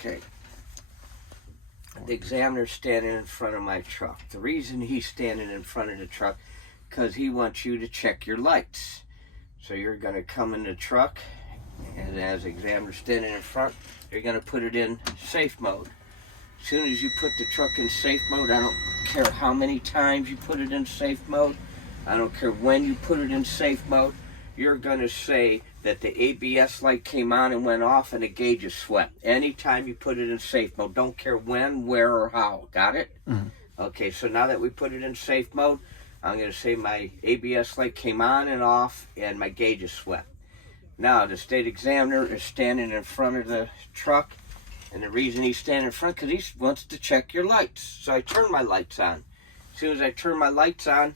Okay. The examiner's standing in front of my truck. The reason he's standing in front of the truck, because he wants you to check your lights. So you're going to come in the truck, and as the examiner's standing in front, you're going to put it in safe mode. As soon as you put the truck in safe mode, I don't care how many times you put it in safe mode, I don't care when you put it in safe mode, you're going to say that the ABS light came on and went off and the gauge is swept. Anytime you put it in safe mode, don't care when, where, or how. Got it? Mm-hmm. Okay, so now that we put it in safe mode, I'm going to say my ABS light came on and off and my gauge is swept. Now, the state examiner is standing in front of the truck, and the reason he's standing in front, because he wants to check your lights. So I turn my lights on. As soon as I turn my lights on,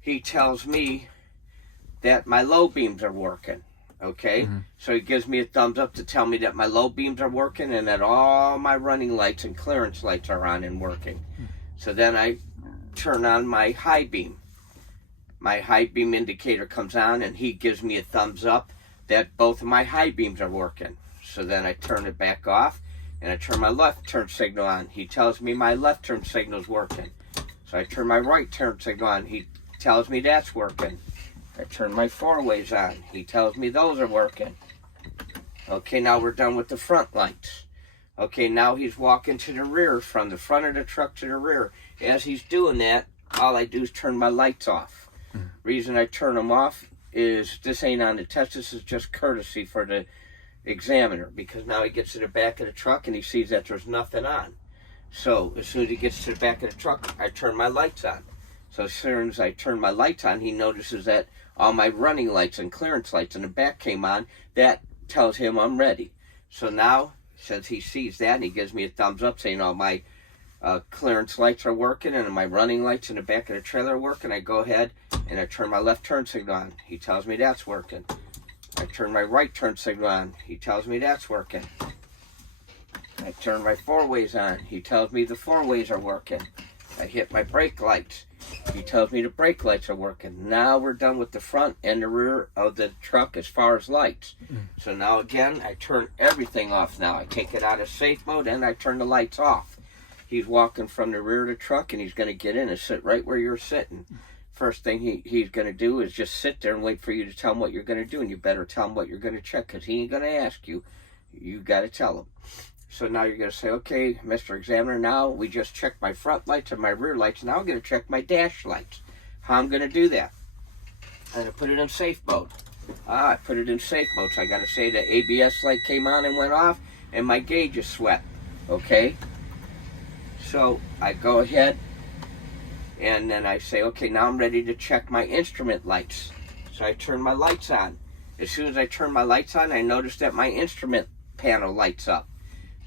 he tells me that my low beams are working. Okay? Mm-hmm. So he gives me a thumbs up to tell me that my low beams are working and that all my running lights and clearance lights are on and working. Mm-hmm. So then I turn on my high beam. My high beam indicator comes on and he gives me a thumbs up that both of my high beams are working. So then I turn it back off and I turn my left turn signal on. He tells me my left turn signal is working. So I turn my right turn signal on. He tells me that's working. I turn my four-ways on. He tells me those are working. Okay, now we're done with the front lights. Okay, now he's walking to the rear, from the front of the truck to the rear. As he's doing that, all I do is turn my lights off. Reason I turn them off is this ain't on the test. This is just courtesy for the examiner, because now he gets to the back of the truck and he sees that there's nothing on. So as soon as he gets to the back of the truck, I turn my lights on. So as soon as I turn my lights on, he notices that all my running lights and clearance lights in the back came on. That tells him I'm ready. So now, since he sees that, and he gives me a thumbs up saying all my clearance lights are working and my running lights in the back of the trailer are working, I go ahead and I turn my left turn signal on. He tells me that's working. I turn my right turn signal on. He tells me that's working. I turn my four-ways on. He tells me the four-ways are working. I hit my brake lights. He tells me the brake lights are working. Now we're done with the front and the rear of the truck as far as lights. So now again, I turn everything off now. I take it out of safe mode and I turn the lights off. He's walking from the rear of the truck and he's going to get in and sit right where you're sitting. First thing he's going to do is just sit there and wait for you to tell him what you're going to do. And you better tell him what you're going to check, because he ain't going to ask you. You got to tell him. So now you're going to say, okay, Mr. Examiner, now we just checked my front lights and my rear lights. Now I'm going to check my dash lights. How I'm going to do that? I'm going to put it in safe mode. I put it in safe mode. So I got to say the ABS light came on and went off and my gauge is swept. Okay? So I go ahead and then I say, okay, now I'm ready to check my instrument lights. So I turn my lights on. As soon as I turn my lights on, I notice that my instrument panel lights up.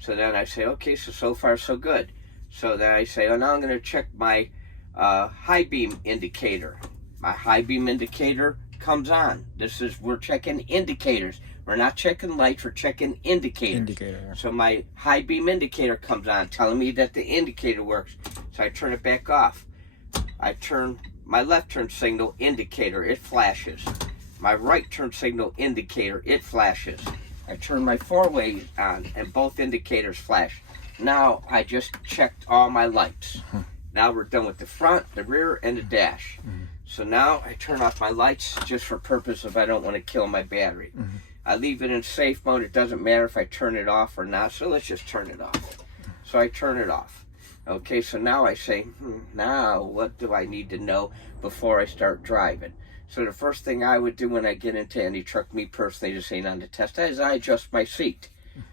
So then I say, okay, so far so good. So then I say, oh, now I'm going to check my high beam indicator. My high beam indicator comes on. We're checking indicators. We're not checking lights, we're checking indicators. Yeah. So my high beam indicator comes on, telling me that the indicator works. So I turn it back off. I turn my left turn signal indicator, it flashes. My right turn signal indicator, it flashes. I turn my four-ways on and both indicators flash. Now I just checked all my lights. Now we're done with the front, the rear, and the dash. So now I turn off my lights just for purpose if I don't want to kill my battery. I leave it in safe mode. It doesn't matter if I turn it off or not, so let's just turn it off. So I turn it off. Okay, so now I say, now what do I need to know before I start driving? So the first thing I would do when I get into any truck, me personally, just ain't on the test, is I adjust my seat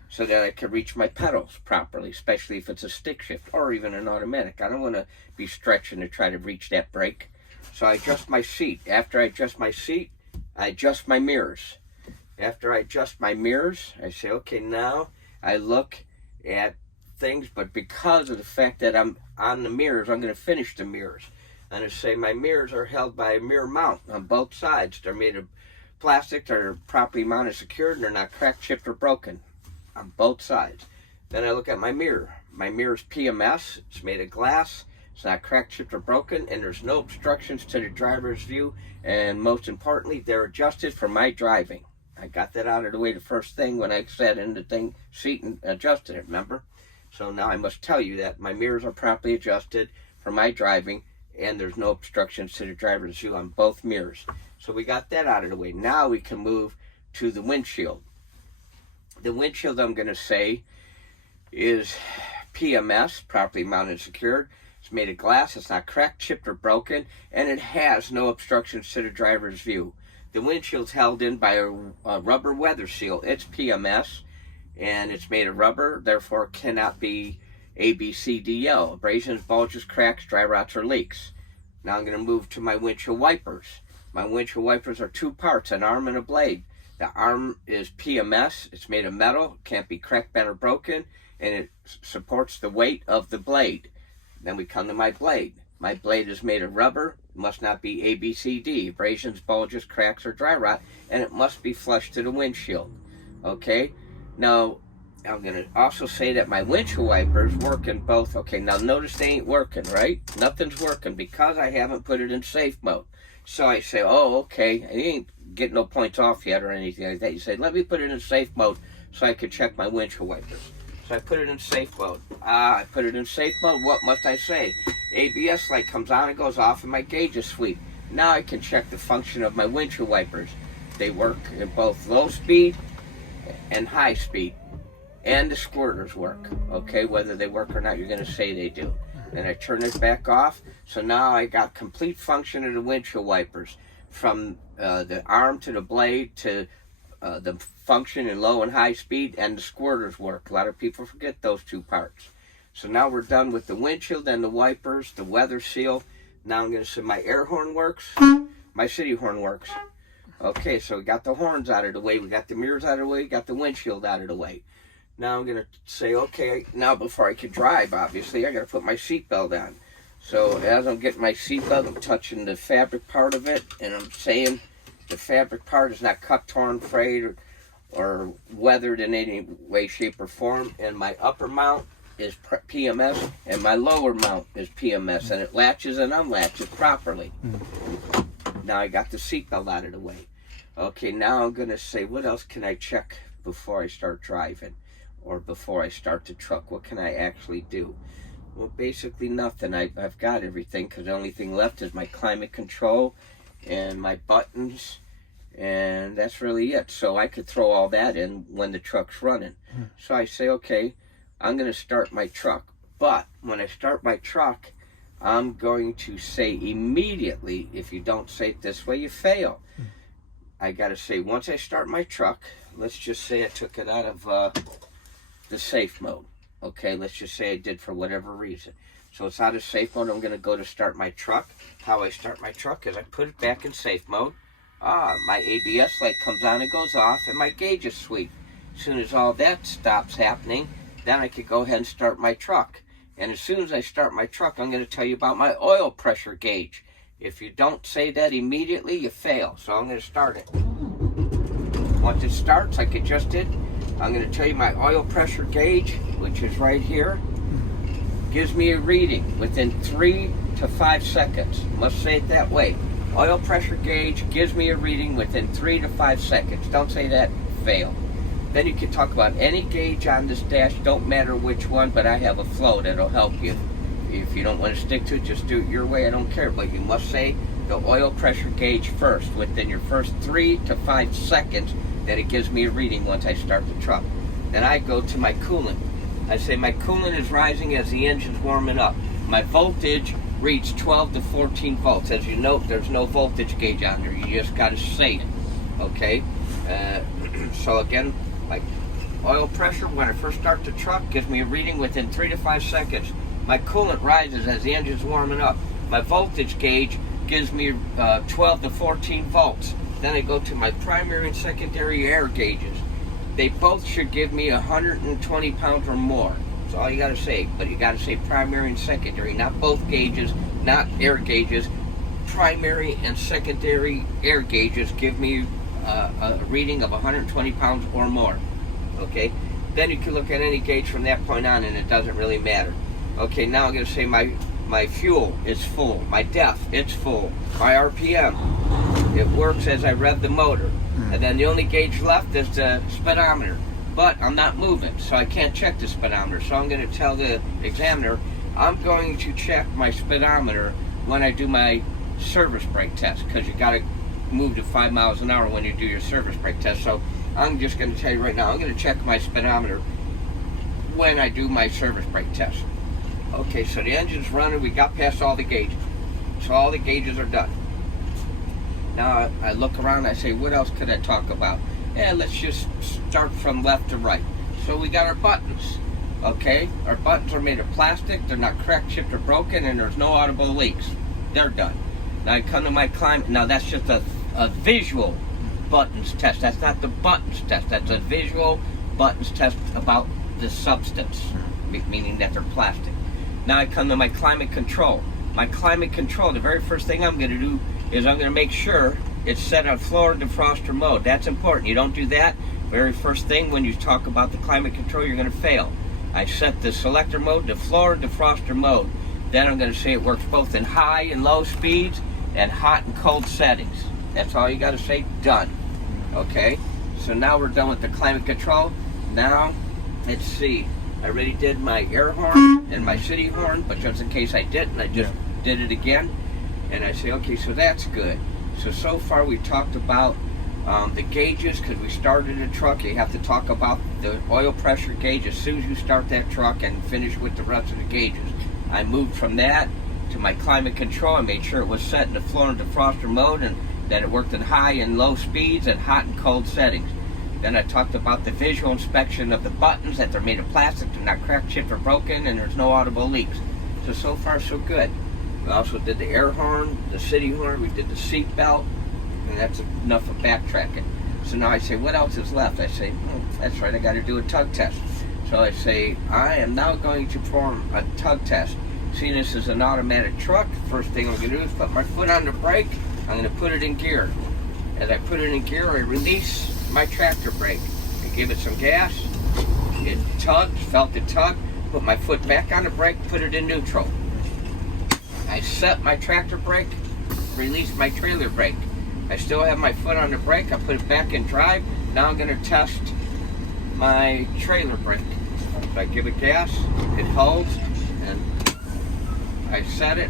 so that I can reach my pedals properly, especially if it's a stick shift or even an automatic. I don't want to be stretching to try to reach that brake. So I adjust my seat. After I adjust my seat, I adjust my mirrors. After I adjust my mirrors, I say, okay, now I look at things, but because of the fact that I'm on the mirrors, I'm going to finish the mirrors. I'm going to say my mirrors are held by a mirror mount on both sides. They're made of plastic, they're properly mounted, secured, and they're not cracked, chipped, or broken on both sides. Then I look at my mirror. My mirror's PMS, it's made of glass, it's not cracked, chipped, or broken, and there's no obstructions to the driver's view, and most importantly, they're adjusted for my driving. I got that out of the way the first thing when I sat in the seat and adjusted it, remember? So now I must tell you that my mirrors are properly adjusted for my driving, and there's no obstructions to the driver's view on both mirrors. So we got that out of the way. Now we can move to the windshield. The windshield, I'm going to say, is PMS, properly mounted and secured. It's made of glass, it's not cracked, chipped, or broken, and it has no obstructions to the driver's view. The windshield's held in by a rubber weather seal. It's PMS, and it's made of rubber, therefore cannot be ABCDL, abrasions, bulges, cracks, dry rots, or leaks. Now I'm going to move to my windshield wipers. My windshield wipers are two parts, an arm and a blade. The arm is PMS, it's made of metal, can't be cracked, bent, or broken, and it supports the weight of the blade. Then we come to my blade. My blade is made of rubber, must not be ABCD, abrasions, bulges, cracks, or dry rot, and it must be flush to the windshield. Okay? Now, I'm going to also say that my windshield wipers work in both. Okay, now notice they ain't working, right? Nothing's working because I haven't put it in safe mode. So I say, oh, okay, you ain't getting no points off yet or anything like that. You say, let me put it in safe mode so I could check my windshield wipers. So I put it in safe mode. I put it in safe mode. What must I say? ABS light comes on and goes off and my gauge is sweep. Now I can check the function of my windshield wipers. They work in both low speed and high speed. And the squirters work. Okay, whether they work or not, you're going to say they do. Then I turn it back off. So now I got complete function of the windshield wipers. From the arm to the blade to the function in low and high speed, and the squirters work. A lot of people forget those two parts. So now we're done with the windshield and the wipers, the weather seal. Now I'm going to say my air horn works, my city horn works. Okay, so we got the horns out of the way, we got the mirrors out of the way, we got the windshield out of the way. Now I'm going to say, okay, now before I can drive, obviously, I got to put my seatbelt on. So as I'm getting my seatbelt, I'm touching the fabric part of it, and I'm saying the fabric part is not cut, torn, frayed, or weathered in any way, shape, or form. And my upper mount is PMS, and my lower mount is PMS, and it latches and unlatches properly. Now I got the seatbelt out of the way. Okay, now I'm going to say, what else can I check before I start driving? Or before I start the truck? What can I actually do? Well, basically nothing. I've got everything, because the only thing left is my climate control and my buttons, and that's really it. So I could throw all that in when the truck's running. So I say, okay, I'm going to start my truck. But when I start my truck, I'm going to say immediately, if you don't say it this way, you fail. I got to say, once I start my truck, let's just say I took it out of the safe mode. Okay, let's just say I did for whatever reason. So it's out of safe mode. I'm going to go to start my truck. How I start my truck is I put it back in safe mode. My ABS light comes on and goes off, and my gauge is sweep. As soon as all that stops happening, then I could go ahead and start my truck. And as soon as I start my truck, I'm going to tell you about my oil pressure gauge. If you don't say that immediately, you fail. So I'm going to start it. Once it starts, like it just did, I'm going to tell you my oil pressure gauge, which is right here, gives me a reading within 3 to 5 seconds. Must say it that way. Oil pressure gauge gives me a reading within 3 to 5 seconds. Don't say that, fail. Then you can talk about any gauge on this dash, don't matter which one, but I have a flow that'll help you. If you don't want to stick to it, just do it your way, I don't care. But you must say the oil pressure gauge first, within your first 3 to 5 seconds, that it gives me a reading once I start the truck. Then I go to my coolant. I say my coolant is rising as the engine's warming up. My voltage reads 12 to 14 volts. As you note, there's no voltage gauge on there. You just got to say it, okay? So again, like oil pressure, when I first start the truck, gives me a reading within 3 to 5 seconds. My coolant rises as the engine's warming up. My voltage gauge gives me 12 to 14 volts. Then I go to my primary and secondary air gauges. They both should give me 120 pounds or more. That's all you got to say. But you got to say primary and secondary, not both gauges, not air gauges. Primary and secondary air gauges give me a reading of 120 pounds or more. Okay? Then you can look at any gauge from that point on, and it doesn't really matter. Okay, now I'm going to say my fuel is full. My def, it's full. My RPM, it works as I rev the motor. And then the only gauge left is the speedometer. But I'm not moving, so I can't check the speedometer. So I'm going to tell the examiner I'm going to check my speedometer when I do my service brake test, because you got to move to 5 miles an hour when you do your service brake test. So I'm just going to tell you right now, I'm going to check my speedometer when I do my service brake test. Okay, so the engine's running. We got past all the gauges. So all the gauges are done. Now I look around and I say, what else could I talk about? Yeah, let's just start from left to right. So we got our buttons. Okay, our buttons are made of plastic. They're not cracked, chipped, or broken, and there's no audible leaks. They're done. Now I come to my climate. Now that's just a visual buttons test. That's not the buttons test. That's a visual buttons test about the substance, meaning that they're plastic. Now I come to my climate control. My climate control, the very first thing I'm going to do is I'm going to make sure it's set on floor defroster mode. That's important. You don't do that, very first thing when you talk about the climate control, you're going to fail. I set the selector mode to floor defroster mode. Then I'm going to say it works both in high and low speeds and hot and cold settings. That's all you got to say. Done. Okay, so now we're done with the climate control. Now, let's see. I already did my air horn and my city horn, but just in case I didn't, I just did it again. And I say, okay, so that's good. So far we talked about the gauges, because we started a truck. You have to talk about the oil pressure gauge as soon as you start that truck and finish with the rest of the gauges. I moved from that to my climate control. I made sure it was set in the floor and defroster mode, and that it worked in high and low speeds and hot and cold settings. Then I talked about the visual inspection of the buttons, that they're made of plastic, they're not cracked, chipped, or broken, and there's no audible leaks. So far so good. We also did the air horn, the city horn, we did the seat belt, and that's enough of backtracking. So now I say, what else is left? I say, that's right, I got to do a tug test. So I say, I am now going to perform a tug test. See, this is an automatic truck. First thing I'm going to do is put my foot on the brake. I'm going to put it in gear. As I put it in gear, I release my tractor brake. I give it some gas. It tugged, felt it tug. Put my foot back on the brake, put it in neutral. I set my tractor brake, release my trailer brake. I still have my foot on the brake. I put it back in drive. Now I'm going to test my trailer brake. So I give it gas, it holds, and I set it.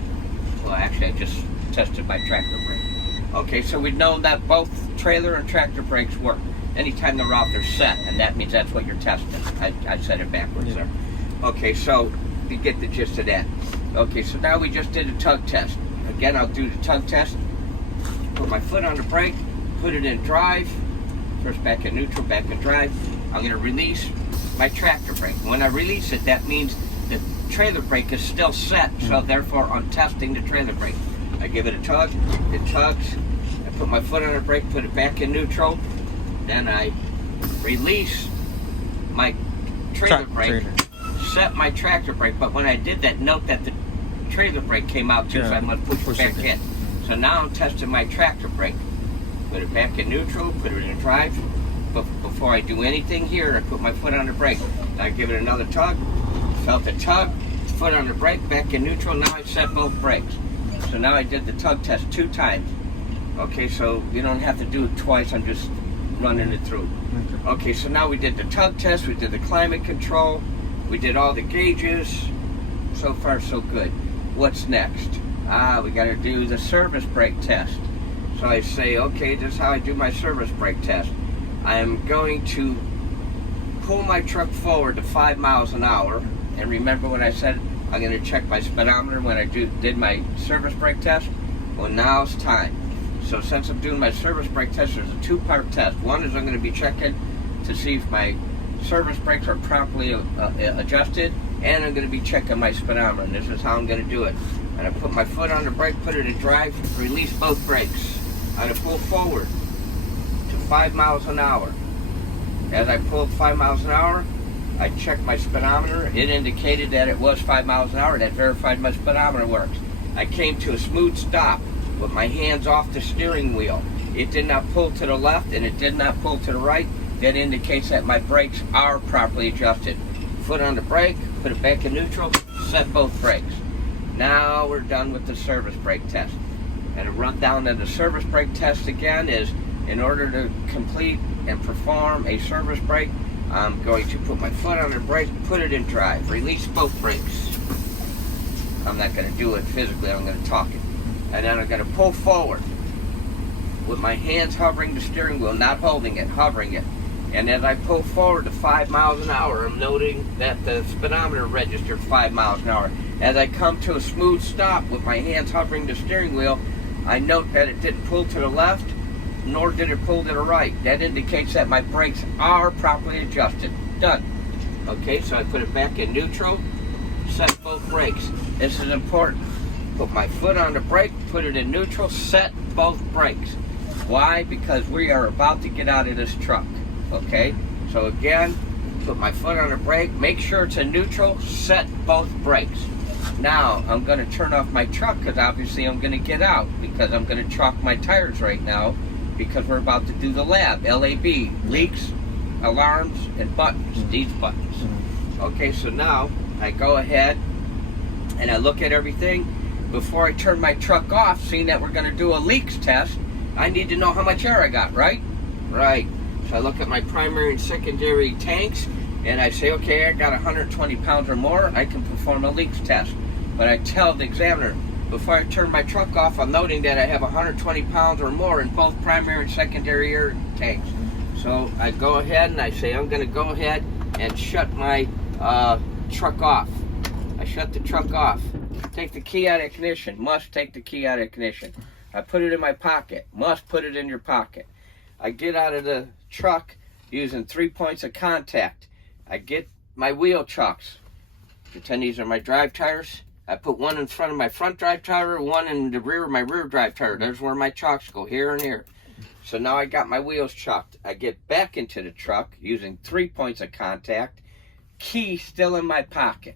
Well, actually, I just tested my tractor brake. Okay, so we know that both trailer and tractor brakes work. Anytime they're off, they're set, and that means that's what you're testing. I said it backwards there. Okay, so you get the gist of that. Okay, so now we just did a tug test. Again, I'll do the tug test. Put my foot on the brake, put it in drive. First back in neutral, back in drive. I'm going to release my tractor brake. When I release it, that means the trailer brake is still set, so therefore I'm testing the trailer brake. I give it a tug, it tugs. I put my foot on the brake, put it back in neutral. Then I release my trailer brake, set my tractor brake. But when I did that, note that the trailer brake came out too, so I must push it back in. So now I'm testing my tractor brake. Put it back in neutral, put it in drive. But before I do anything here, I put my foot on the brake. I give it another tug, felt the tug, foot on the brake, back in neutral. Now I set both brakes. So now I did the tug test 2 times. Okay, so you don't have to do it twice, I'm just running it through. Okay, so now we did the tug test, we did the climate control, we did all the gauges. So far so good. What's next? We got to do the service brake test. So I say, okay, this is how I do my service brake test. I am going to pull my truck forward to 5 miles an hour. And remember when I said I'm going to check my speedometer when I did my service brake test? Well, now it's time. So since I'm doing my service brake test, there's a 2-part test. One is I'm going to be checking to see if my service brakes are properly adjusted, and I'm going to be checking my speedometer, and this is how I'm going to do it. And I put my foot on the brake, put it in drive, release both brakes. I'm going to pull forward to 5 miles an hour. As I pulled 5 miles an hour, I checked my speedometer. It indicated that it was 5 miles an hour. That verified my speedometer works. I came to a smooth stop with my hands off the steering wheel. It did not pull to the left and it did not pull to the right. That indicates that my brakes are properly adjusted. Foot on the brake, put it back in neutral, set both brakes. Now we're done with the service brake test. And a rundown of the service brake test again is in order to complete and perform a service brake, I'm going to put my foot on the brake, put it in drive, release both brakes. I'm not going to do it physically, I'm going to talk it. And then I'm going to pull forward with my hands hovering the steering wheel, not holding it, hovering it. And as I pull forward to 5 miles an hour, I'm noting that the speedometer registered 5 miles an hour. As I come to a smooth stop with my hands hovering the steering wheel, I note that it didn't pull to the left, nor did it pull to the right. That indicates that my brakes are properly adjusted. Done. Okay, so I put it back in neutral, set both brakes. This is important. Put my foot on the brake, put it in neutral, set both brakes. Why? Because we are about to get out of this truck. Okay, so again, put my foot on the brake, make sure it's in neutral, set both brakes. Now, I'm going to turn off my truck because obviously I'm going to get out because I'm going to chalk my tires right now because we're about to do the lab, LAB, leaks, alarms, and buttons, these buttons. Okay, so now I go ahead and I look at everything. Before I turn my truck off, seeing that we're going to do a leaks test, I need to know how much air I got, right? Right. So I look at my primary and secondary tanks, and I say, okay, I got 120 pounds or more, I can perform a leaks test. But I tell the examiner, before I turn my truck off, I'm noting that I have 120 pounds or more in both primary and secondary air tanks. So I go ahead and I say, I'm going to go ahead and shut my truck off. I shut the truck off. Take the key out of ignition. Must take the key out of ignition. I put it in my pocket. Must put it in your pocket. I get out of the truck using 3 points of contact. I get my wheel chocks. Pretend these are my drive tires. I put one in front of my front drive tire, one in the rear of my rear drive tire. There's where my chocks go, here and here. So now I got my wheels chocked. I get back into the truck using 3 points of contact. Key still in my pocket.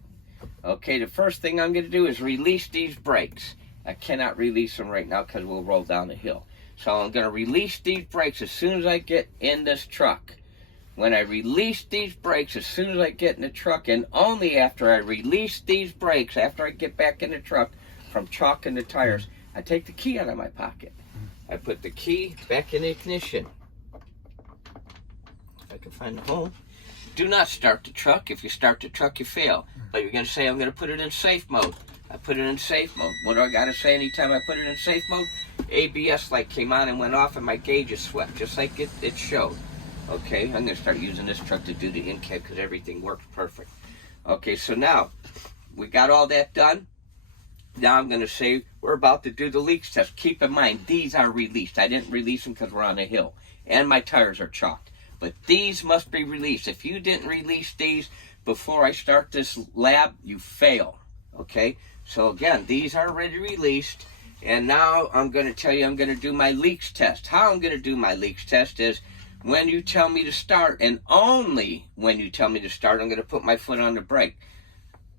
Okay, the first thing I'm going to do is release these brakes. I cannot release them right now because we'll roll down the hill. So I'm going to release these brakes as soon as I get in this truck. When I release these brakes, as soon as I get in the truck, and only after I release these brakes, after I get back in the truck from chalking the tires, I take the key out of my pocket. I put the key back in the ignition. If I can find the hole. Do not start the truck. If you start the truck, you fail. But you're going to say, I'm going to put it in safe mode. I put it in safe mode. What do I got to say anytime I put it in safe mode? ABS light came on and went off and my gauges swept, just like it showed. Okay, I'm going to start using this truck to do the in-cab because everything works perfect. Okay, so now we got all that done. Now I'm going to say we're about to do the leaks test. Keep in mind, these are released. I didn't release them because we're on a hill. And my tires are chalked. But these must be released. If you didn't release these before I start this lab, you fail. Okay? So again, these are already released. And now I'm going to tell you I'm going to do my leaks test. How I'm going to do my leaks test is when you tell me to start, and only when you tell me to start, I'm going to put my foot on the brake.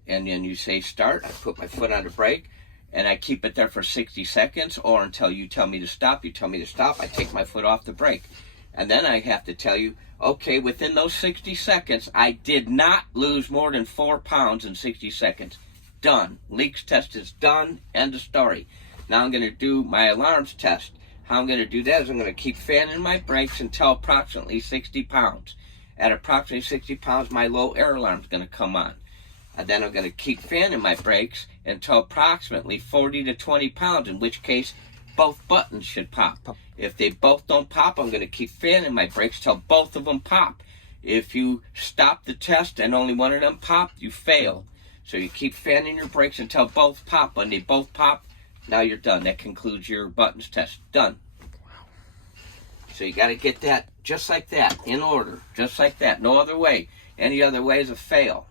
And then you say start, I put my foot on the brake, and I keep it there for 60 seconds, or until you tell me to stop. You tell me to stop, I take my foot off the brake. And then I have to tell you, okay, within those 60 seconds, I did not lose more than 4 pounds in 60 seconds. Done. Leaks test is done. End of story. Now I'm going to do my alarms test. How I'm going to do that is I'm going to keep fanning my brakes until approximately 60 pounds. At approximately 60 pounds, my low air alarm is going to come on. And then I'm going to keep fanning my brakes until approximately 40 to 20 pounds, in which case both buttons should pop. If they both don't pop, I'm going to keep fanning my brakes till both of them pop. If you stop the test and only one of them pop, you fail. So you keep fanning your brakes until both pop. When they both pop, now you're done. That concludes your buttons test. Done. So you got to get that just like that, in order, just like that. No other way. Any other way is a fail.